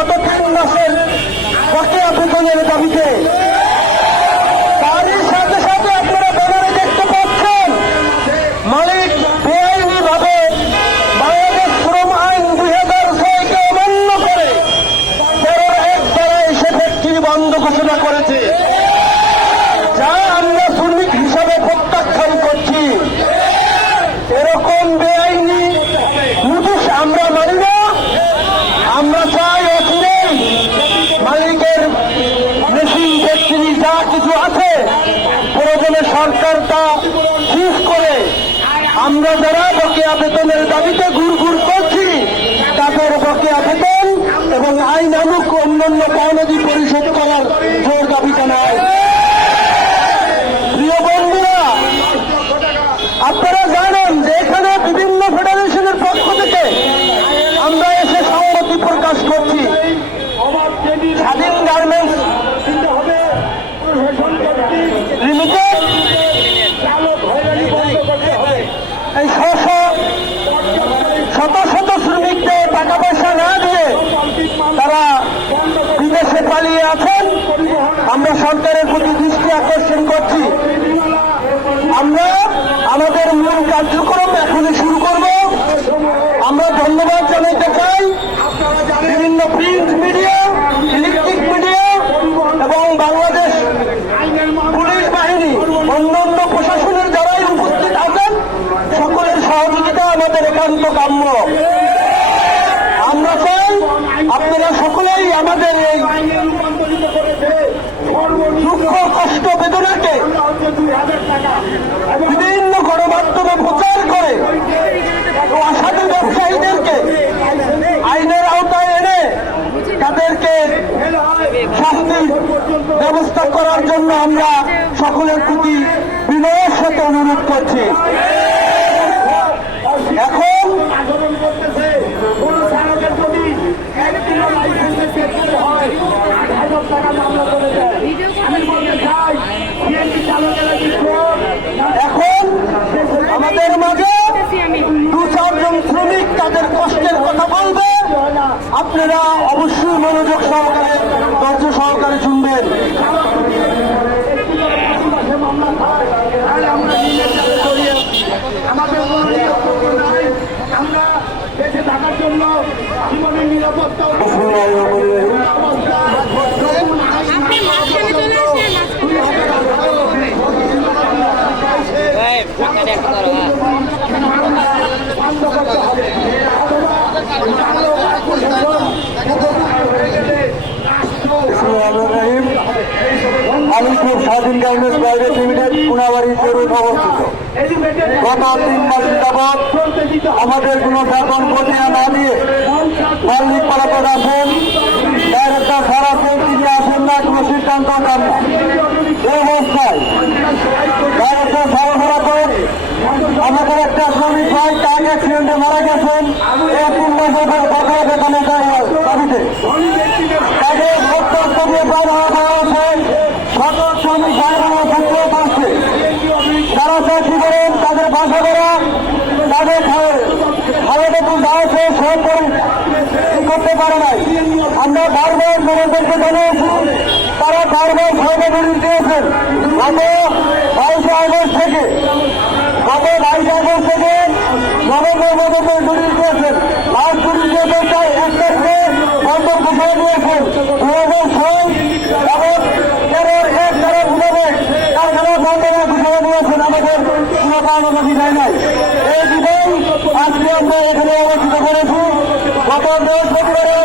গত তিন মাসের বকেয়া বেতনের দাবিতে আমরা যারা বকেয়া বেতনের দাবিতে ঘুর ঘুর করছি, তাদের বকেয়া বেতন এবং আইনানুক অন্যান্য পাওনাদি পরিশোধ করার জোর দাবি জানায় প্রিয় বন্ধুরা, আপনারা জানেন যে এখানে বিভিন্ন ফেডারেশনের পক্ষ থেকে আমরা এসে সম্মতি প্রকাশ করছি। স্বাধীন গার্মেন্টস লিমিটেড এই শত শত শত শ্রমিকদের টাকা পয়সা না দিয়ে তারা বিদেশে পালিয়ে আছেন। আমরা সরকারের প্রতি দৃষ্টি আকর্ষণ করছি। দুঃখ কষ্ট বেদনাকে বিভিন্ন গণমাধ্যমে প্রচার করে অসাধু ব্যবসায়ীদেরকে আইনের আওতায় এনে তাদেরকে শাস্তির ব্যবস্থা করার জন্য আমরা সকলের প্রতি বিনয়ের সাথে অনুরোধ করছি। মাঝে দু চারজন শ্রমিক তাদের কষ্টের কথা বলবে। আপনারা অবশ্যই মনোযোগ সহকারে, ধৈর্য সহকারে শুনবেন। Alipur Swadhin garments private limited Punabari showroom অবস্থিত। গত তিন মাস যাবৎ আমাদের কোনো বেতন প্রক্রিয়া না দিয়ে মালিক পালাপদ আছেন ডাইরেক্টর স্যার আছেন তিনি আসেন না, কোনো সিদ্ধান্ত নেন না। এই অবস্থায় ডাইরেক্টর স্যার পর আমাদের একটা শ্রমিক ভাই কাজ অ্যাক্সিডেন্টে মারা গেছেন। এই তিন মাসের বকেয়া বেতনের দাবিতে তাদের অত্যন্ত দিয়ে বাধা দেওয়া হয়েছে সকল শ্রমিক ভাই বোনের ক্ষেত্রে পাচ্ছে যারা চাকরি করেন তাদের বাসা করা তাদের দেওয়া আছে করতে পারে নাই। আমরা বারবার মেয়েদেরকে জানিয়েছি তারা বারবার সহযোগী দিয়েছেন গত কোরআন আমরা বিদায় নাই। এই বিদায় আজকে আমরা এখানে অবস্থিত করেছি। গত বৃহস্পতিবারে